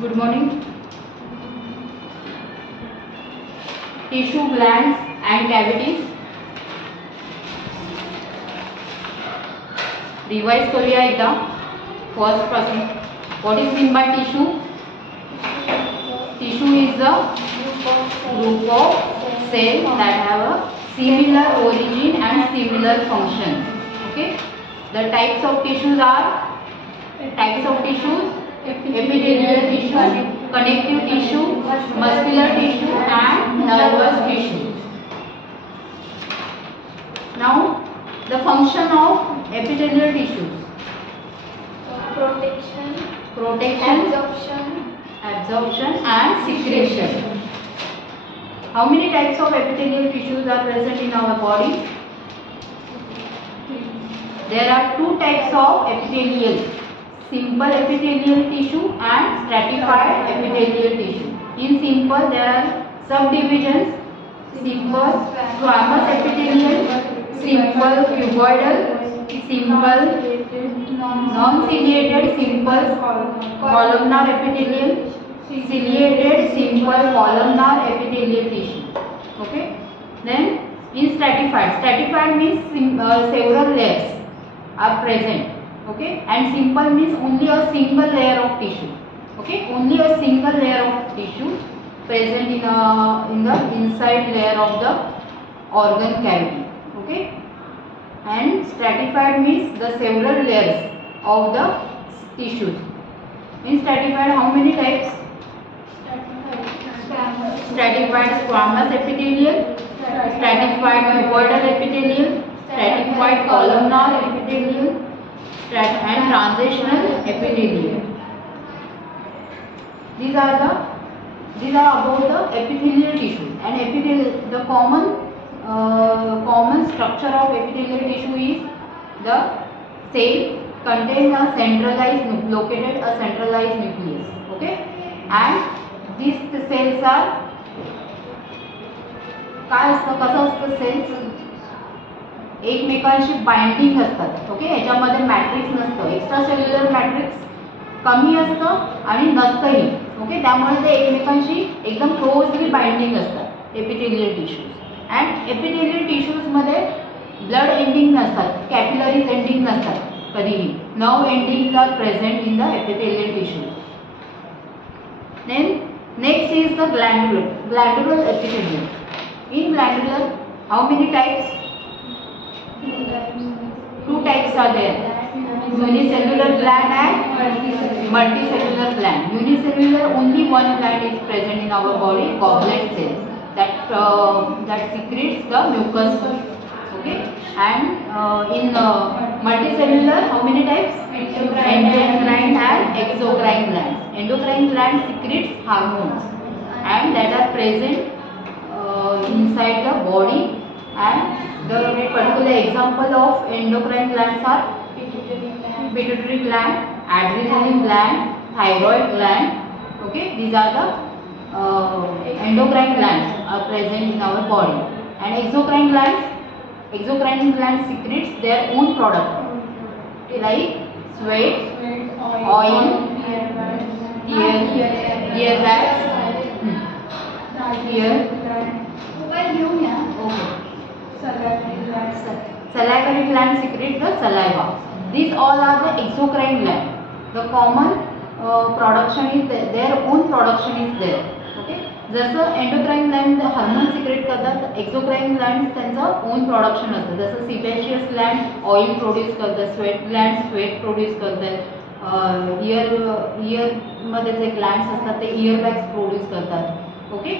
Good morning. Tissue, glands and cavities. Revise करूया एकदा. First पासून. What is meant by tissue? Tissue is the group of cells that have a similar origin and similar function. Okay. The types of tissues are epithelial tissue, connective tissue, muscular tissue and nervous tissue. Now the function of epithelial tissues: protection, absorption and secretion. How many types of epithelial tissues are present in our body? There are two types of epithelial: simple epithelial tissue and stratified epithelial tissue. In simple, there are subdivisions: simple squamous epithelial, simple cuboidal, simple non-ciliated, simple columnar epithelial, ciliated, simple columnar epithelial tissue. Okay. Then in stratified means several layers are present. Okay, and simple means only a single layer of tissue. Okay, only a single layer of tissue present in the inside layer of the organ cavity. Okay, and stratified means the several layers of the tissues. In stratified, how many types? Stratified squamous epithelial, stratified cuboidal epithelial, stratified columnar epithelial and transitional epithelial. These are about the epithelial tissue. And the common structure of epithelial tissue is the cell contains a centralized nucleus. Okay, and these cells are काय असतं, कसं असतं sales एकमेकांशी binding असतात. Okay, याच्यामध्ये matrix नसतं, extra cellular matrix कमी असतं आणि नसतंही. ओके, त्यामुळे ते एकमेकांशी एकदम क्लोजली बाइंडिंग असतात epithelial tissues. And epithelial tissues मध्ये ब्लड एंडिंग नसतात, कॅपिलरीज एंडिंग नसतात कधीही. Nerve endings are present in the epithelial tissues. Then next is the glandular epithelial. In glandular, how many types? Two types are there: unicellular gland and multicellular gland. Unicellular, only one gland is present in our body, goblet cells, that secretes the mucus. Okay, and in multicellular, how many types? Endocrine and exocrine glands. Endocrine gland secretes hormones and that are present inside the body, and the particular example of endocrine glands are pituitary gland, adrenaline gland, thyroid gland. Okay, these are the endocrine glands are present in our body. And exocrine glands secretes their own product like sweat, oil, tear bags, tear. Salivary gland secrete the saliva. These all are the exocrine gland. The common production is their own production is there. Okay, जसं endocrine gland hormone secrete करतात, exocrine glands त्यांचं own production असतं. जसं sebaceous gland oil produce करतात, sweat gland sweat produce करतात, ear मध्ये जे glands असतात ते ear bags produce करतात. Okay,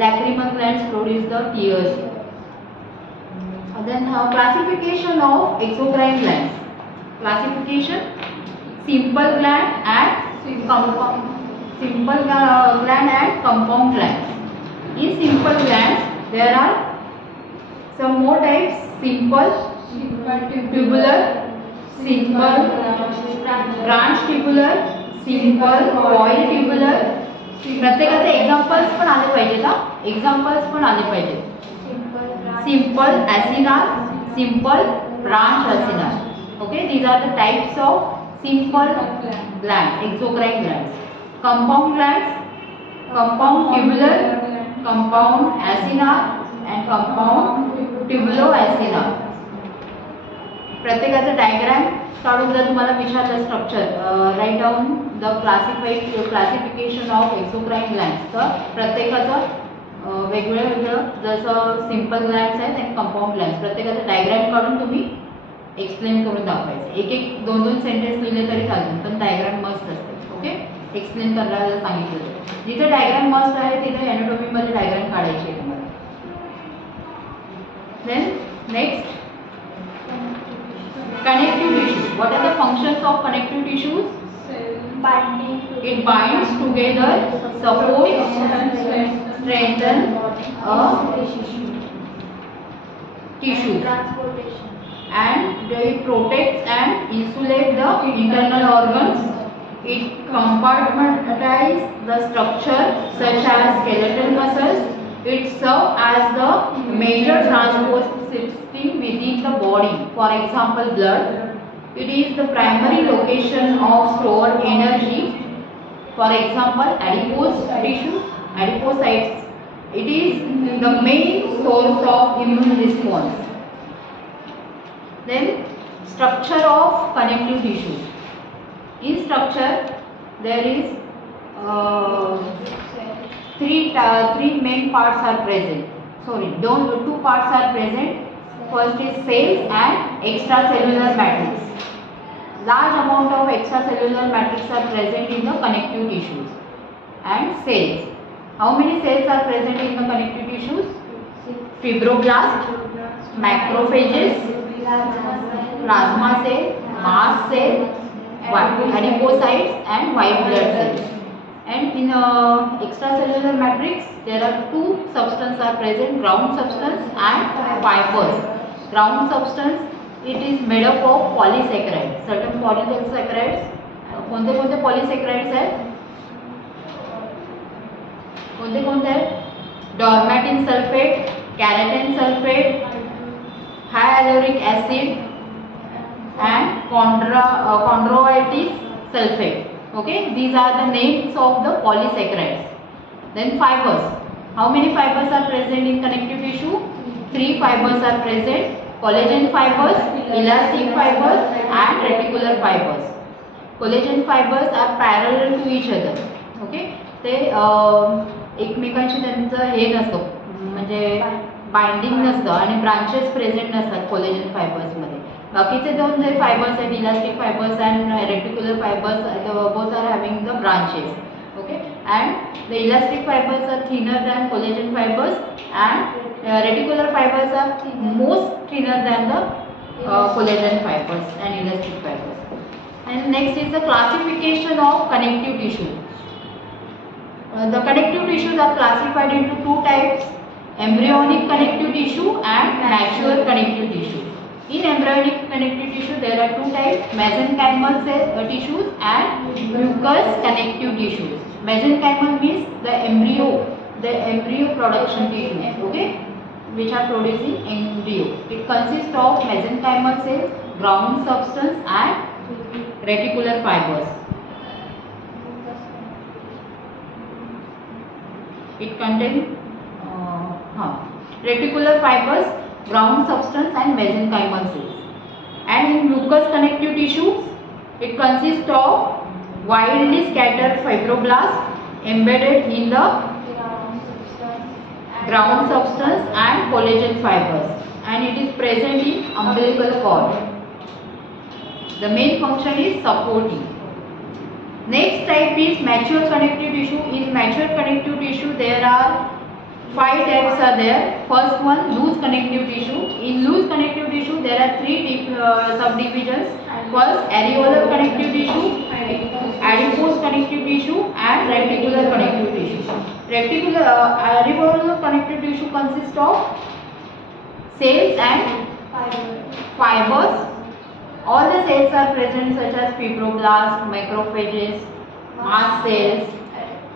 lacrimal glands produce the tears. Then classification of exocrine glands. Classification: simple gland and compound glands. In simple glands there are some more types: simple tubular, simple branch tubular, simple coil tubular. प्रत्येकाचे examples पण आले पाहिजेत. Examples पण आले पाहिजेत. simple acinar, simple branch acinar. Okay, these are the types of simple glands, exocrine glands. compound glands, compound tubular, compound acinar and compound tubuloacinar. प्रत्येकाचं diagram काढून जर तुम्हाला विचारलं structure write down the classification of exocrine glands, तर प्रत्येकाचं वेगळं जसं simple glands आहेत आणि कंपाऊंड ग्लँड्स, प्रत्येकाचं डायग्राम काढून तुम्ही एक्सप्लेन करून दाखवायचं. एक एक दोन दोन सेंटेन्स लिहिले तरी चालेल, पण डायग्राम मस्ट असते. ओके, एक्सप्लेन करायला सांगितलं. जिथे डायग्राम मस्ट आहे तिथे एनाटॉमीमध्ये डायग्राम काढायची आहे तुम्हाला. Then next, connective tissue. What are the functions of connective tissues? Binding. It binds together, supports, strengthens tissue, Transportation. and it protects and insulates the internal organs. It compartmentalizes the structure such as skeletal muscles. It serves as the major transport system within the body. For example, blood. It is the primary location of stored energy. For example, adipose tissue, adipocytes. It is the main source of immune response. Then, structure of connective tissue. In structure, there is three main parts are present. Sorry, two parts are present. First is cells and extracellular matrix. Large amount of extracellular matrix are present in the connective tissues. And cells. How many cells are present in the connective tissues? Fibroblast, macrophages, plasma cell, mast cell, adipocytes and white blood cells. And in extracellular matrix, there are two substances are present: ground substance and fibers. Ground substance, it is made up of polysaccharides. Certain polysaccharides. कोणते कोणते polysaccharides आहेत? कोणते कोणते आहेत? Dermatan sulphate, keratan sulphate, hyaluronic acid and chondroitin sulfate. Okay, these are the names of the polysaccharides. Then fibers. How many fibers are present in connective tissue? 3 fibers are present: collagen fibers, elastic fibers and reticular fibers. Collagen fibers are parallel to each other. Okay, ते एकमेकांशी त्यांचं हे नसतं, म्हणजे binding नसतं आणि branches present नसतात collagen fibres मध्ये. बाकीचे दोन जे फायबर्स आहेत, elastic fibres and reticular fibres, both are having the branches. Okay, and the elastic fibres are thinner than collagen fibres and reticular fibres are most thinner than the collagen fibers and elastic fibers. And next is the classification of connective tissue. The connective tissues are classified into two types: embryonic connective tissue and mature connective tissue. In embryonic connective tissue, there are two types: mesenchymal cell tissues and mucous connective tissues. Mesenchymal means the embryo production tissues, okay, which are producing embryo. It consists of mesenchymal cells, ground substance and reticular fibers. It contains reticular fibers, ground substance and mesenchymal cells. And in mucous connective tissues, it consists of widely scattered fibroblasts embedded in the ground substance and collagen fibers, and it is present in umbilical cord. The main function is supporting. Next type is mature connective tissue. In mature connective tissue, there are 5 types are there. First one, loose connective tissue. In loose connective tissue, there are 3 subdivisions. First, areolar connective tissue, adipose connective tissue and reticular connective tissue. Areolar connective tissue consists of cells and fibers. All the cells are present such as fibroblasts, macrophages, mast cells,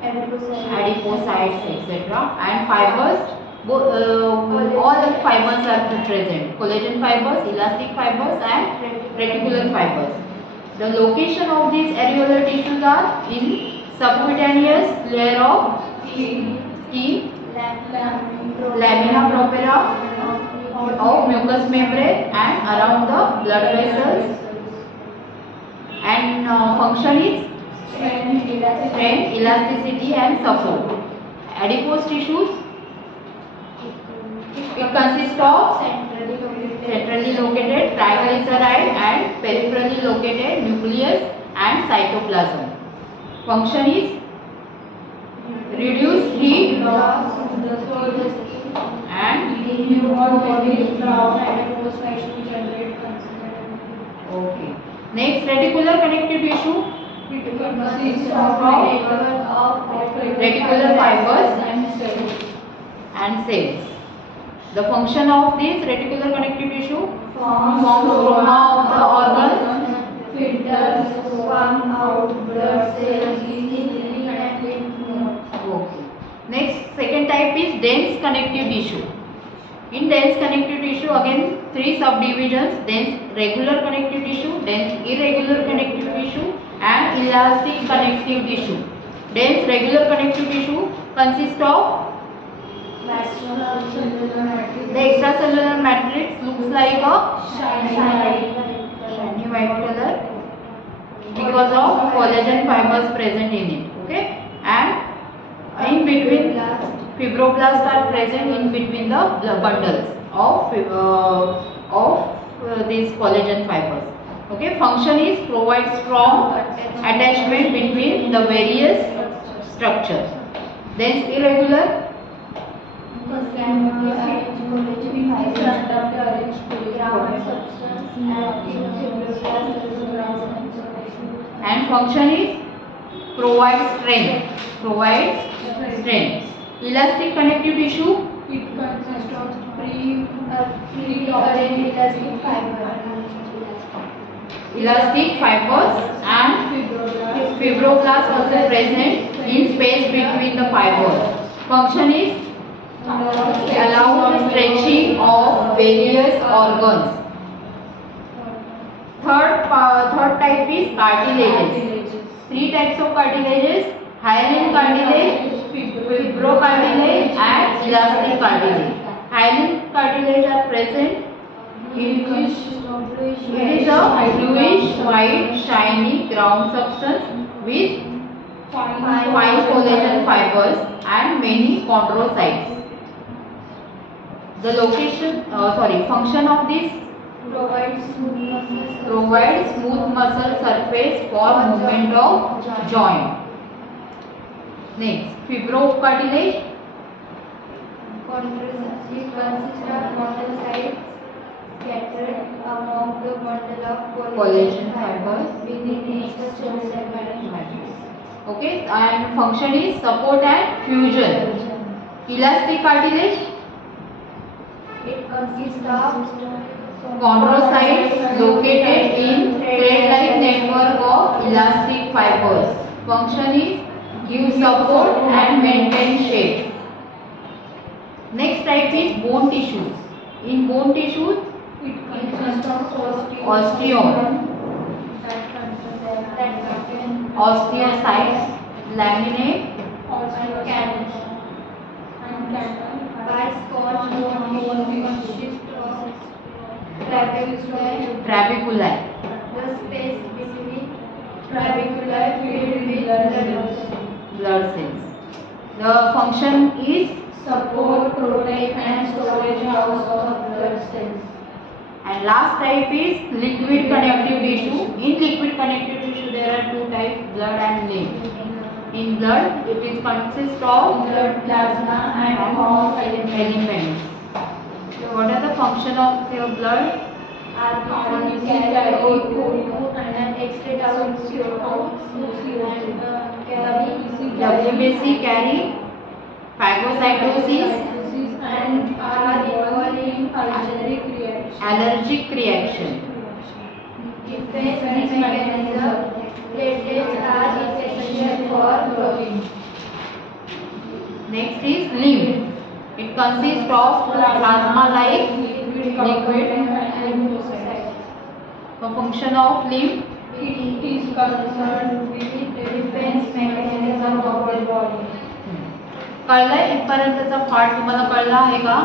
adipocytes, etc. And fibers, all the fibers are present: collagen fibers, elastic fibers and reticular fibers. The location of these areolar tissues are in subcutaneous layer of skin, lamina propria of mucous membrane and around the blood vessels, and function is strength, elasticity and support. Adipose tissues, it consists of centrally located triglyceride and peripherally located nucleus and cytoplasm. Function is reduce heat and okay. Next, reticular connective tissue, reticular fibers and cells. The function of this reticular connective tissue forms stroma of the organs, filters one out blood cells easily and lymph nodes. okay. Next, second type is dense connective tissue. In dense connective tissue, again three subdivisions: dense regular connective tissue, dense irregular connective tissue and elastic connective tissue. Dense regular connective tissue consists of the extracellular matrix looks like a shiny white color because of collagen fibers present in it. Okay, and in between fibroblasts are present in between the bundles of these collagen fibers. Okay, function is provide strong attachment between the various structures. Then irregular and function is provide strength. Elastic connective tissue, it consists of pre-arranged elastic fibers and fibroblasts also present in space between the fibers. Function is allow the stretching of various organs. Third type is cartilages. Three types of cartilages: hyaline cartilage, fibrocartilage and elastic cartilage. Hyaline cartilage are present in it is a bluish white shiny ground substance with fine collagen fibers and many chondrocytes. The function of this provides smooth muscle surface for movement of joint. Next, fibrocartilage consists of chondrocytes scattered among the bundle of collagen fibers within each extracellular matrix. Okay, and function is support and fusion. Elastic cartilage, It consists of chondrocytes located in thread-like network of elastic fibers. Function is give support and maintain shape. Next type is bone tissues. In bone tissues, it consists of osteome, osteocytes, laminae, by sponge bone consists of trabeculae. The space between trabeculae filled with Blood cells. The function is support, protect and storage house of blood cells. and last type is liquid connective tissue. In liquid connective tissue there are two types, blood and lymph. In blood it is consists of Blood plasma and form elements. So what are the function of your blood? RBC carry CO2 and excrete out CO2 and carry WBC carry phagocytosis, and are involved in allergic reaction. Defense mechanism. Platelets are essential for growing. Next is lymph. It consists of plasma-like liquid. and lymphocytes. The function of lymph, It is concerned with defense mechanism कळलंय इथपर्यंतचा part तुम्हाला कळला आहे का?